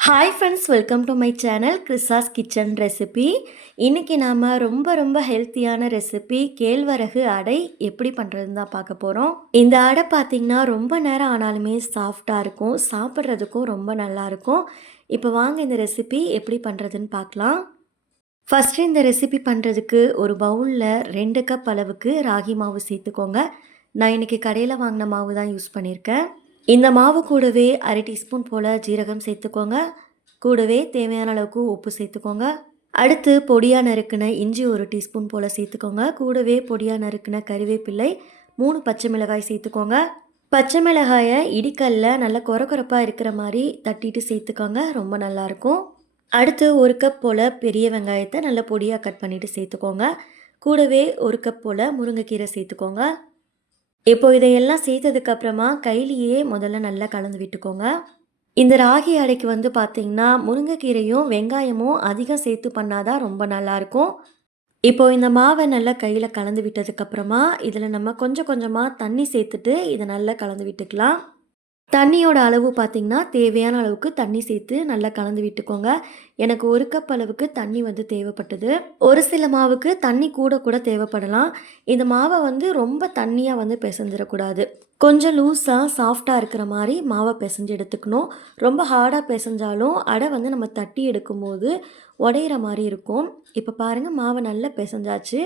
Hi friends welcome to my channel கிறிஸாஸ் kitchen recipe இன்றைக்கி நாம் ரொம்ப ரொம்ப ஹெல்த்தியான ரெசிபி கேழ்வரகு அடை எப்படி பண்ணுறதுன்னு தான் பார்க்க போகிறோம் இந்த அடை பார்த்திங்கன்னா ரொம்ப நேரம் ஆனாலுமே சாஃப்டாக இருக்கும் சாப்பிட்றதுக்கும் ரொம்ப நல்லாயிருக்கும் இப்போ வாங்க இந்த ரெசிபி எப்படி பண்ணுறதுன்னு பார்க்கலாம். ஃபஸ்ட்டு இந்த ரெசிபி பண்ணுறதுக்கு ஒரு பவுலில் ரெண்டு கப் அளவுக்கு ராகி மாவு சேர்த்துக்கோங்க. நான் இன்றைக்கி கடையில் வாங்கின மாவு தான் யூஸ் பண்ணியிருக்கேன். இந்த மாவு கூடவே அரை டீஸ்பூன் போல் ஜீரகம் சேர்த்துக்கோங்க. கூடவே தேவையான அளவுக்கு உப்பு சேர்த்துக்கோங்க. அடுத்து பொடியாக நறுக்கின இஞ்சி ஒரு டீஸ்பூன் போல் சேர்த்துக்கோங்க. கூடவே பொடியாக நறுக்கின கறிவேப்பிள்ளை மூணு பச்சை மிளகாய் சேர்த்துக்கோங்க. பச்சை மிளகாயை இடிக்கல்ல நல்லா குறக்குறப்பாக இருக்கிற மாதிரி தட்டிட்டு சேர்த்துக்கோங்க. ரொம்ப நல்லாயிருக்கும் அடுத்து ஒரு கப் போல் பெரிய வெங்காயத்தை நல்லா பொடியாக கட் பண்ணிவிட்டு சேர்த்துக்கோங்க. கூடவே ஒரு கப் போல் முருங்கைக்கீரை சேர்த்துக்கோங்க. இப்போ இதையெல்லாம் சேர்த்ததுக்கப்புறமா கையிலேயே முதல்ல நல்லா கலந்து விட்டுக்கோங்க. இந்த ராகி அடைக்கு வந்து பார்த்திங்கன்னா முருங்கைக்கீரையும் வெங்காயமும் அதிகம் சேர்த்து பண்ணாதான் ரொம்ப நல்லாயிருக்கும் இப்போது இந்த மாவை நல்லா கையில் கலந்து விட்டதுக்கப்புறமா இதில் நம்ம கொஞ்சம் கொஞ்சமாக தண்ணி சேர்த்துட்டு இதை நல்லா கலந்து விட்டுக்கலாம். தண்ணியோட அளவு பார்த்திங்கன்னா தேவையான அளவுக்கு தண்ணி சேர்த்து நல்லா கலந்து விட்டுக்கோங்க. எனக்கு ஒரு கப் அளவுக்கு தண்ணி வந்து தேவைப்பட்டது. ஒரு சில மாவுக்கு தண்ணி கூட கூட தேவைப்படலாம். இந்த மாவை வந்து ரொம்ப தண்ணியாக வந்து பிசைஞ்சிடக்கூடாது. கொஞ்சம் லூஸாக சாஃப்டாக இருக்கிற மாதிரி மாவை பிசைஞ்சு எடுத்துக்கணும். ரொம்ப ஹார்டாக பிசைஞ்சாலும் அடை வந்து நம்ம தட்டி எடுக்கும்போது உடையிற மாதிரி இருக்கும். இப்போ பாருங்கள் மாவை நல்லா பிசைஞ்சாச்சு.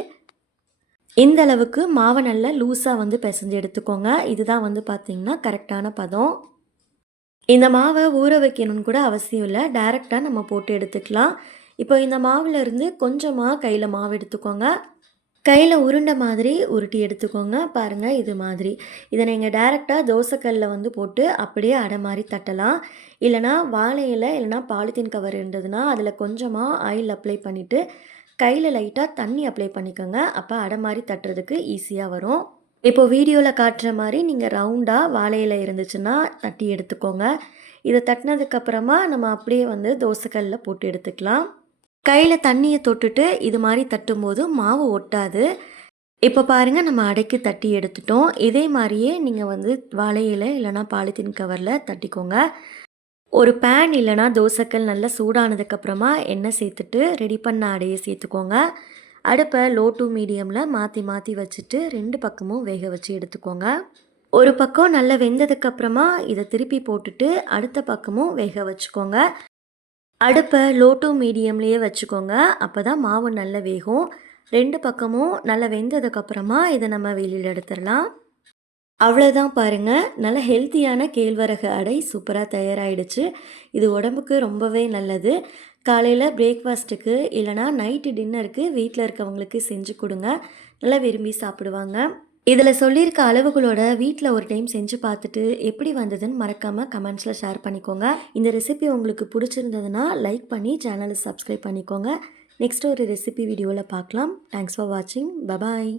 இந்த அளவுக்கு மாவை நல்லா லூஸாக வந்து பிசைஞ்சு எடுத்துக்கோங்க. இதுதான் வந்து பார்த்திங்கன்னா கரெக்டான பதம். இந்த மாவை ஊற வைக்கணும்னு கூட அவசியம் இல்லை. டைரெக்டாக நம்ம போட்டு எடுத்துக்கலாம். இப்போ இந்த மாவுலேருந்து கொஞ்சமாக கையில் மாவு எடுத்துக்கோங்க. கையில் உருண்டை மாதிரி உருட்டி எடுத்துக்கோங்க. பாருங்கள் இது மாதிரி. இதை நீங்கள் டேரெக்டாக தோசைக்கல்லில் வந்து போட்டு அப்படியே அடை மாதிரி தட்டலாம். இல்லைனா வாழையில் இல்லைனா பாலித்தீன் கவர் இருந்ததுன்னா அதில் கொஞ்சமாக ஆயில் அப்ளை பண்ணிவிட்டு கையில் லைட்டாக தண்ணி அப்ளை பண்ணிக்கோங்க. அப்போ அடை மாதிரி தட்டுறதுக்கு ஈஸியாக வரும். இப்போது வீடியோவில் காட்டுற மாதிரி நீங்கள் ரவுண்டாக வாழையில் இருந்துச்சுன்னா தட்டி எடுத்துக்கோங்க. இதை தட்டினதுக்கப்புறமா நம்ம அப்படியே வந்து தோசைக்கல்லில் போட்டு எடுத்துக்கலாம். கையில் தண்ணியை தொட்டுட்டு இது மாதிரி தட்டும்போது மாவு ஒட்டாது. இப்போ பாருங்கள் நம்ம அடைக்கு தட்டி எடுத்துட்டோம். இதே மாதிரியே நீங்கள் வந்து வாழையில இல்லைனா பாலித்தீன் கவரில் தட்டிக்கோங்க. ஒரு பேன் இல்லைனா தோசைக்கல் நல்லா சூடானதுக்கப்புறமா எண்ணெய் சேர்த்துட்டு ரெடி பண்ண அடையை சேர்த்துக்கோங்க. அடுப்பை லோ டு மீடியமில் மாற்றி மாற்றி வச்சுட்டு ரெண்டு பக்கமும் வேக வச்சு எடுத்துக்கோங்க. ஒரு பக்கம் நல்லா வெந்ததுக்கப்புறமா இதை திருப்பி போட்டுட்டு அடுத்த பக்கமும் வேக வச்சுக்கோங்க. அடுப்பை லோ டு மீடியம்லேயே வச்சுக்கோங்க. அப்போ தான் மாவு நல்லா வேகும். ரெண்டு பக்கமும் நல்லா வெந்ததுக்கப்புறமா இதை நம்ம வெளியில் எடுத்துடலாம். அவ்வளோதான் பாருங்கள் நல்ல ஹெல்த்தியான கேழ்வரகு அடை சூப்பராக தயாராகிடுச்சு இது உடம்புக்கு ரொம்பவே நல்லது. காலையில் பிரேக்ஃபாஸ்ட்டுக்கு இல்லைனா நைட்டு டின்னருக்கு வீட்டில் இருக்கவங்களுக்கு செஞ்சு கொடுங்க. நல்லா விரும்பி சாப்பிடுவாங்க. இதில் சொல்லியிருக்க அளவுகளோட வீட்டில் ஒரு டைம் செஞ்சு பார்த்துட்டு எப்படி வந்ததுன்னு மறக்காமல் கமெண்ட்ஸில் ஷேர் பண்ணிக்கோங்க. இந்த ரெசிபி உங்களுக்கு பிடிச்சிருந்ததுன்னா லைக் பண்ணி சேனலை சப்ஸ்கிரைப் பண்ணிக்கோங்க. நெக்ஸ்ட் ஒரு ரெசிபி வீடியோவில் பார்க்கலாம். தேங்க்ஸ் ஃபார் வாட்சிங் பபாய்